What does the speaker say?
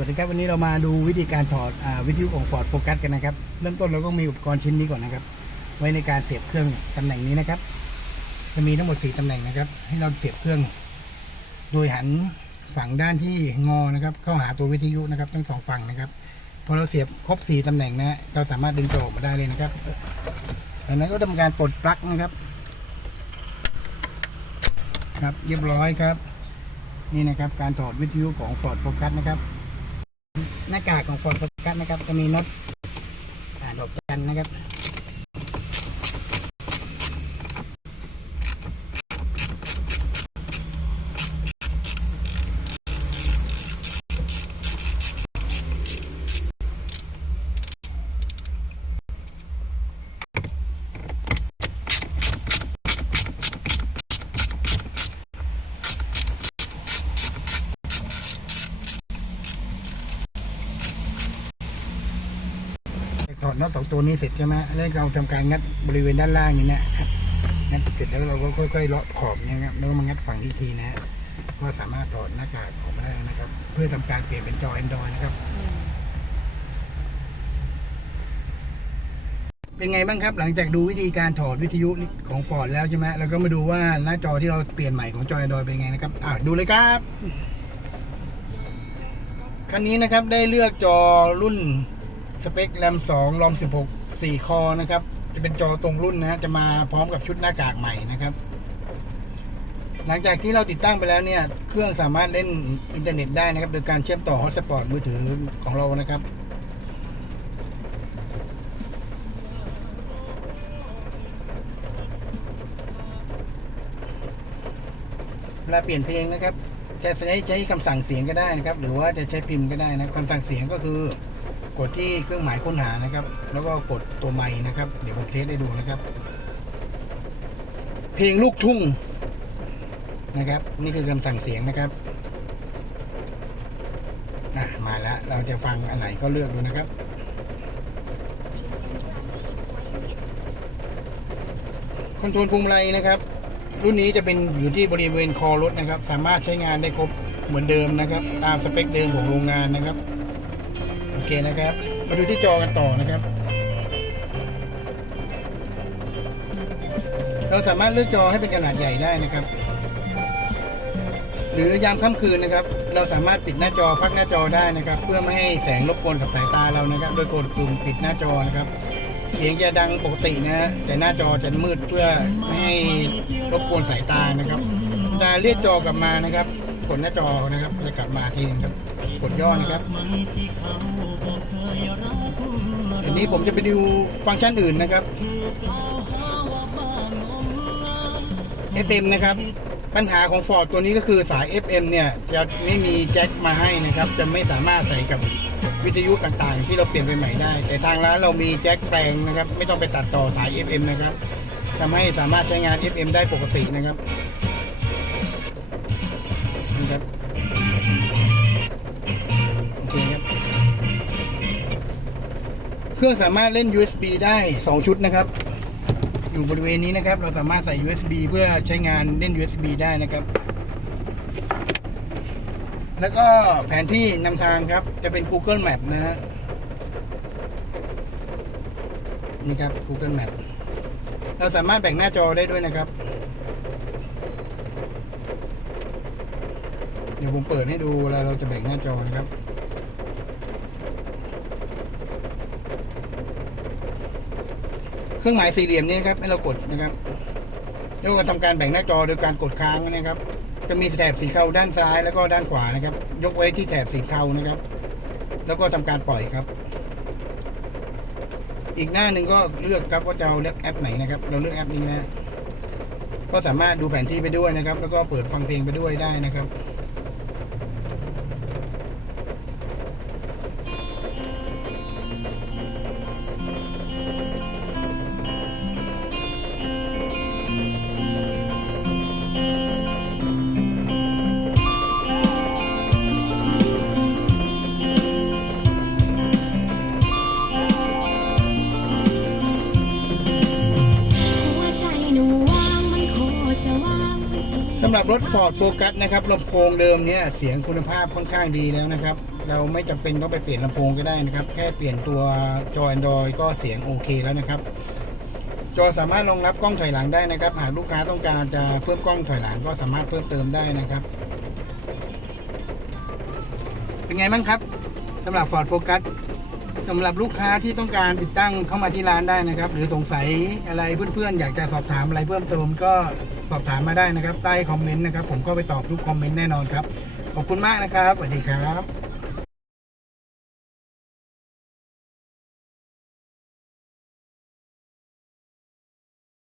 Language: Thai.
วัสดีครับวันนี้เรามาดูวิธีการถอดอวิทยุของ Ford Focus กันนะครับ เริ่มต้นเราก็มีอุปกรณ์ชิ้นนี้ก่อนนะครับ ไว้ในการเสียบเครื่องตำแหน่งนี้นะครับ จะมีทั้งหมด 4ตำแหน่งนะครับ ให้เราเสียบเครื่อง โดยหันฝั่งด้านที่งอนะครับ เข้าหาตัววิทยุนะครับทั้งสองฝั่งนะครับพอเราเสียบครบ 4ตำแหน่งนะเราสามารถดึงตัวออกมาได้เลยนะครับจากนั้นก็ทำการปลดปลั๊กนะครับ ครับเรียบร้อยครับ นี่นะครับการถอดวิทยุของ Ford Focus นะครับ หน้ากากของฟอร์ดโฟกัสนะครับจะมีน็อตดอกจันนะครับ ถอดน็อตสองตัวนี้เสร็จใช่ไหมแล้วเราทำการงัดบริเวณด้านล่างนี่นะครับงัดเสร็จแล้วเราก็ค่อยๆเลาะขอบเนี่ยครับแล้วมางัดฝั่งอีกทีนะฮะก็สามารถถอดหน้ากากออกมาได้นะครับ เพื่อทำการเปลี่ยนเป็นจอ Android นะครับ เป็นไงบ้างครับ หลังจากดูวิธีการถอดวิทยุของ Ford แล้วใช่ไหมเราก็มาดูว่าหน้าจอที่เราเปลี่ยนใหม่ของจอ Android เป็นไงนะครับอะดูเลยครับคันนี้นะครับได้เลือกจอรุ่น สเปคแรม2รอม 16 4 คอนะครับ จะเป็นจอตรงรุ่นนะจะมาพร้อมกับชุดหน้ากากใหม่นะครับ หลังจากที่เราติดตั้งไปแล้วเนี่ย เครื่องสามารถเล่นอินเทอร์เน็ตได้นะครับ โดยการเชื่อมต่อฮอตสปอตมือถือของเรานะครับเวลาเปลี่ยนเพลงนะครับ จะใช้ใช้คำสั่งเสียงก็ได้นะครับ หรือว่าจะใช้พิมพ์ก็ได้นะคำสั่งเสียงก็คือ กดที่เครื่องหมายค้นหานะครับ แล้วก็กดตัวไม้นะครับ เดี๋ยวผมเทสให้ดูนะครับ เพลงลูกทุ่งนะครับ นี่คือคำสั่งเสียงนะครับมาแล้วเราจะฟังอันไหนก็เลือกดูนะครับคอนโทรลพวงมาลัยนะครับ รุ่นนี้จะเป็นอยู่ที่บริเวณคอรถนะครับ สามารถใช้งานได้ครบเหมือนเดิมนะครับ ตามสเปคเดิมของโรงงานนะครับ เคนะครับ มาดูที่จอกันต่อนะครับ เราสามารถเลือกจอให้เป็นขนาดใหญ่ได้นะครับ หรือยามค่ำคืนนะครับ เราสามารถปิดหน้าจอพักหน้าจอได้นะครับ เพื่อไม่ให้แสงรบกวนกับสายตาเรานะครับ โดยกดปุ่มปิดหน้าจอนะครับ เสียงจะดังปกตินะฮะแต่หน้าจอจะมืดเพื่อไม่ให้รบกวนสายตานะครับจะเรียกจอกลับมานะครับ กดหน้าจอนะครับจะกลับมาทีนึงครับ กดย่อนะครับอันนี้ผมจะไปดูฟังก์ชันอื่นนะครับ FM นะครับ ปัญหาของ Ford ตัวนี้ก็คือสาย FM เนี่ย จะไม่มีแจ็คมาให้นะครับ จะไม่สามารถใส่กับวิทยุต่างๆ ที่เราเปลี่ยนไปใหม่ได้ แต่ทางร้านเรามีแจ็คแปลงนะครับ ไม่ต้องไปตัดต่อสาย FM นะครับทำให้สามารถใช้งาน FM ได้ปกตินะครับ นี่ครับโอเคครับ เครื่องสามารถเล่น USB ได้ 2 ชุดนะครับ อยู่บริเวณนี้นะครับ เราสามารถใส่ USB เพื่อใช้งานเล่น USB ได้นะครับ แล้วก็แผนที่นำทางครับ จะเป็น Google Map นะฮะนี่ครับ Google Map เราสามารถแบ่งหน้าจอได้ด้วยนะครับ เดี๋ยวผมเปิดให้ดูเวลาเราจะแบ่งหน้าจอนะครับเครื่องหมายสี่เหลี่ยมนี้นะครับให้เรากดนะครับแล้วก็ทำการแบ่งหน้าจอโดยการกดค้างนะครับ จะมีแถบสีเทาด้านซ้ายแล้วก็ด้านขวานะครับ ยกไว้ที่แถบสีเทานะครับ แล้วก็ทำการปล่อยครับ อีกหน้าหนึ่งก็เลือกครับว่าจะเอาเลือกแอปไหนนะครับ เราเลือกแอปนี้นะ ก็สามารถดูแผนที่ไปด้วยนะครับ แล้วก็เปิดฟังเพลงไปด้วยได้นะครับ รถ Ford Focus นะครับลำโพงเดิมเนี่ยเสียงคุณภาพค่อนข้างดีแล้วนะครับ เราไม่จำเป็นต้องไปเปลี่ยนลำโพงก็ได้นะครับ แค่เปลี่ยนตัวจอ Android ก็เสียงโอเคแล้วนะครับ จอสามารถรองรับกล้องถอยหลังได้นะครับ หากลูกค้าต้องการจะเพิ่มกล้องถอยหลังก็สามารถเพิ่มเติมได้นะครับ เป็นไงบ้างครับสำหรับ Ford Focus สำหรับลูกค้าที่ต้องการติดตั้งเข้ามาที่ร้านได้นะครับ หรือสงสัยอะไรเพื่อนๆ อยากจะสอบถามอะไรเพิ่มเติมก็สอบถามมาได้นะครับ ใต้คอมเมนต์นะครับ ผมก็ไปตอบทุกคอมเมนต์แน่นอนครับ ขอบคุณมากนะครับสวัสดีครับ